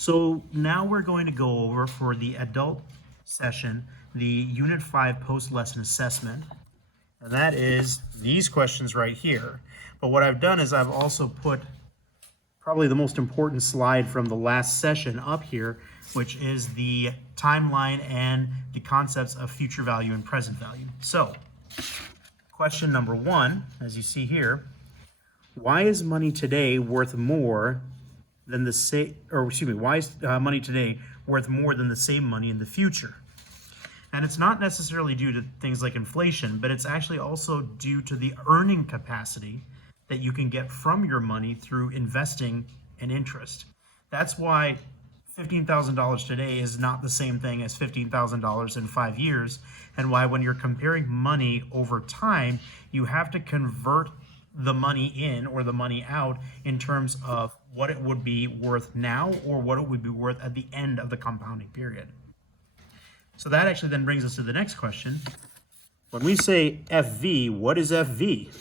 So now we're going to go over for the adult session, the Unit 5 post-lesson assessment. And that is these questions right here. But what I've done is I've also put probably the most important slide from the last session up here, which is the timeline and the concepts of future value and present value. So, question number 1, as you see here, why is money today worth more than the same, or excuse me, why is money today worth more than the same money in the future? And it's not necessarily due to things like inflation, but it's actually also due to the earning capacity that you can get from your money through investing and interest. That's why $15,000 today is not the same thing as $15,000 in 5 years, and why when you're comparing money over time, you have to convert the money in or the money out in terms of what it would be worth now or what it would be worth at the end of the compounding period. So that actually then brings us to the next question. When we say FV, what is FV?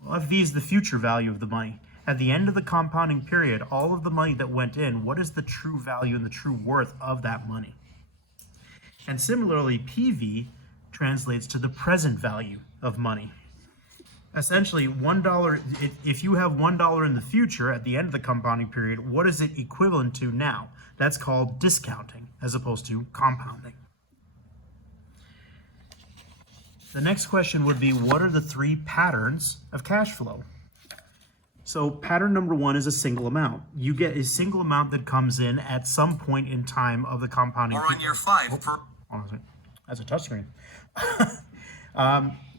Well, FV is the future value of the money. At the end of the compounding period, all of the money that went in, what is the true value and the true worth of that money? And similarly, PV translates to the present value of money. Essentially, $1, if you have $1 in the future at the end of the compounding period, what is it equivalent to now? That's called discounting as opposed to compounding. The next question would be, what are the 3 patterns of cash flow? So pattern number 1 is a single amount. You get a single amount that comes in at some point in time of the compounding period. Or on year 5 per... That's a touchscreen.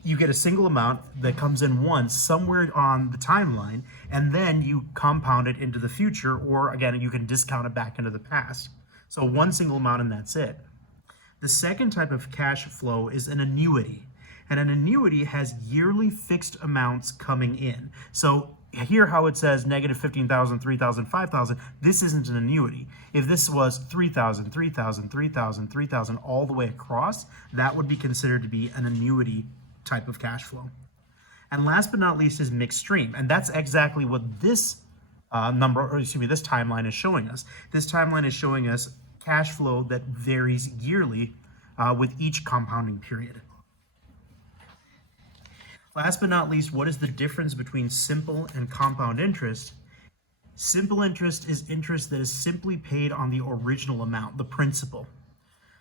You get a single amount that comes in once somewhere on the timeline, and then you compound it into the future, or again, you can discount it back into the past. So one single amount and that's it. The second type of cash flow is an annuity. And an annuity has yearly fixed amounts coming in. So here how it says negative 15,000, 3,000, 5,000, this isn't an annuity. If this was 3,000, 3,000, 3,000, 3,000 all the way across, that would be considered to be an annuity type of cash flow. And last but not least is mixed stream. And that's exactly what this this timeline is showing us. This timeline is showing us cash flow that varies yearly with each compounding period. Last but not least, what is the difference between simple and compound interest? Simple interest is interest that is simply paid on the original amount, the principal.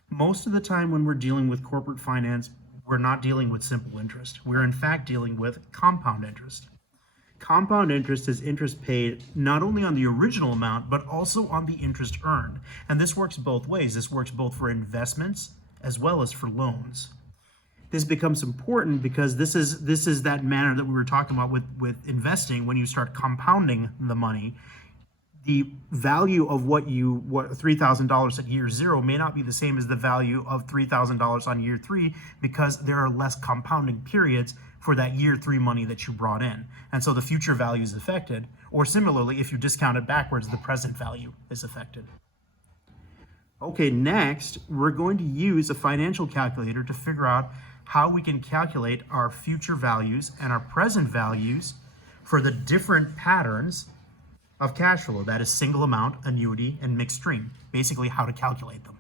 Most of the time when we're dealing with corporate finance, we're not dealing with simple interest. We're in fact dealing with compound interest. Compound interest is interest paid not only on the original amount, but also on the interest earned. And this works both ways. This works both for investments as well as for loans. This becomes important because this is that manner that we were talking about with investing. When you start compounding the money, the value of what $3,000 at year 0 may not be the same as the value of $3,000 on year 3 because there are less compounding periods for that year 3 money that you brought in. And so the future value is affected. Or similarly, if you discount it backwards, the present value is affected. Okay, next, we're going to use a financial calculator to figure out how we can calculate our future values and our present values for the different patterns of cash flow. That is single amount, annuity, and mixed stream. Basically how to calculate them.